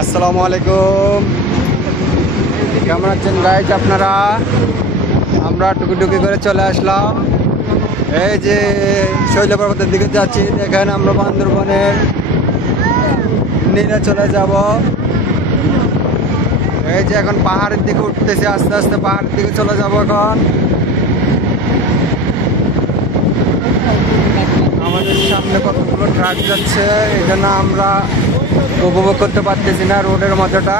আসসালামু আলাইকুম, কেমন আছেন গাইজ আপনারা? আমরা টুকি করে চলে আসলাম। এই যে শৈল পর্বতের দিকে যাচ্ছি, দেখেন আমরা বান্দরবনের নিয়ে চলে যাব। এই যে এখন পাহাড়ের দিকে উঠতেছি, আস্তে আস্তে পাহাড়ের দিকে চলে যাব। এখন আমাদের সামনে কতগুলো ট্রাক যাচ্ছে, এই জন্য আমরা উপভোগ করতে পারতেছি না রোডের মজাটা।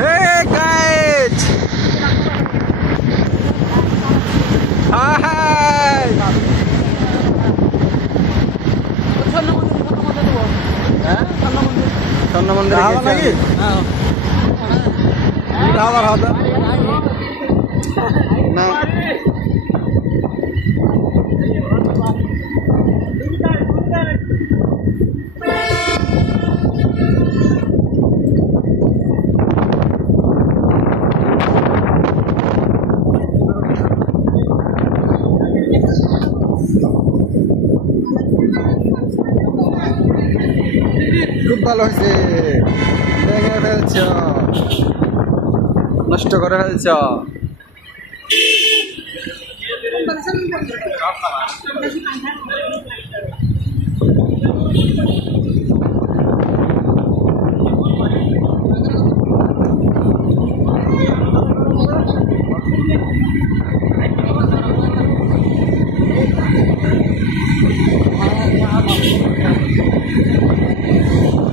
Hey guys! Hi! স্বর্ণ মন্দিরে গেছি। না খুব ভালো হয়েছে, ভেঙে ফেলছ, নষ্ট করে ফেলছ।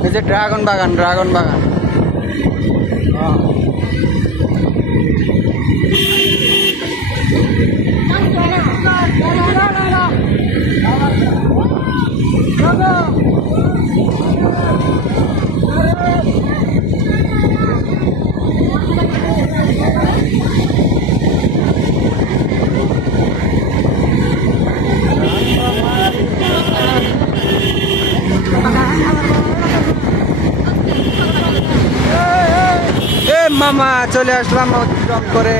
এই যে ড্রাগন বাগান, ড্রাগন বাগান। মামা চলে আসলাম অতিক্রম করে।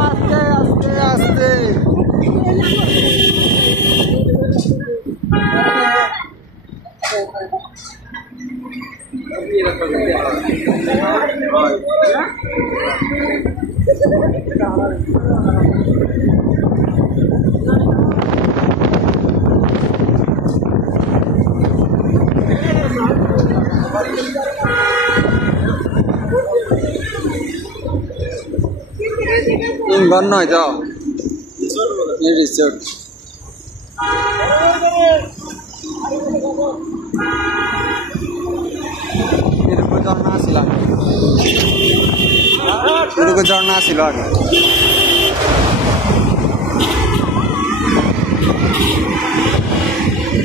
আস্তে আস্তে আস্তে ঘর নয় যাও রিসোর্ট। এরকম ঝর্ণা আসছিল আগে, এরকম ঝর্ণা আসছিল আগে।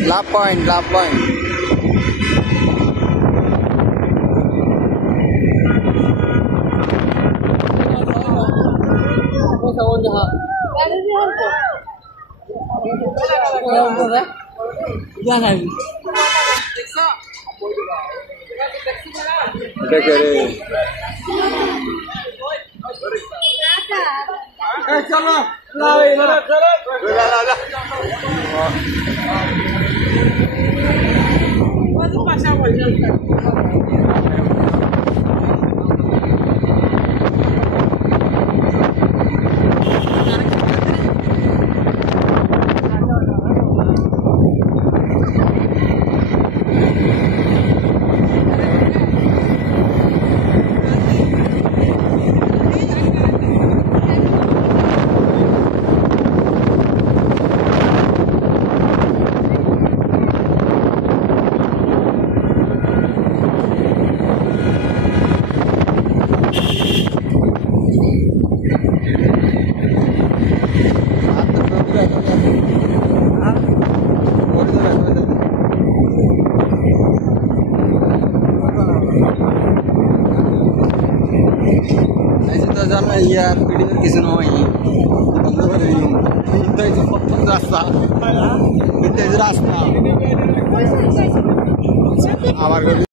লাভ পয়েন্ট, লাভ পয়েন্ট। চলো ऐसे तो जाना यार वीडियो কিছু নয় বন্ধ করে দিই তো এই যে প্রথম রাস্তা এটা এই রাস্তা আবার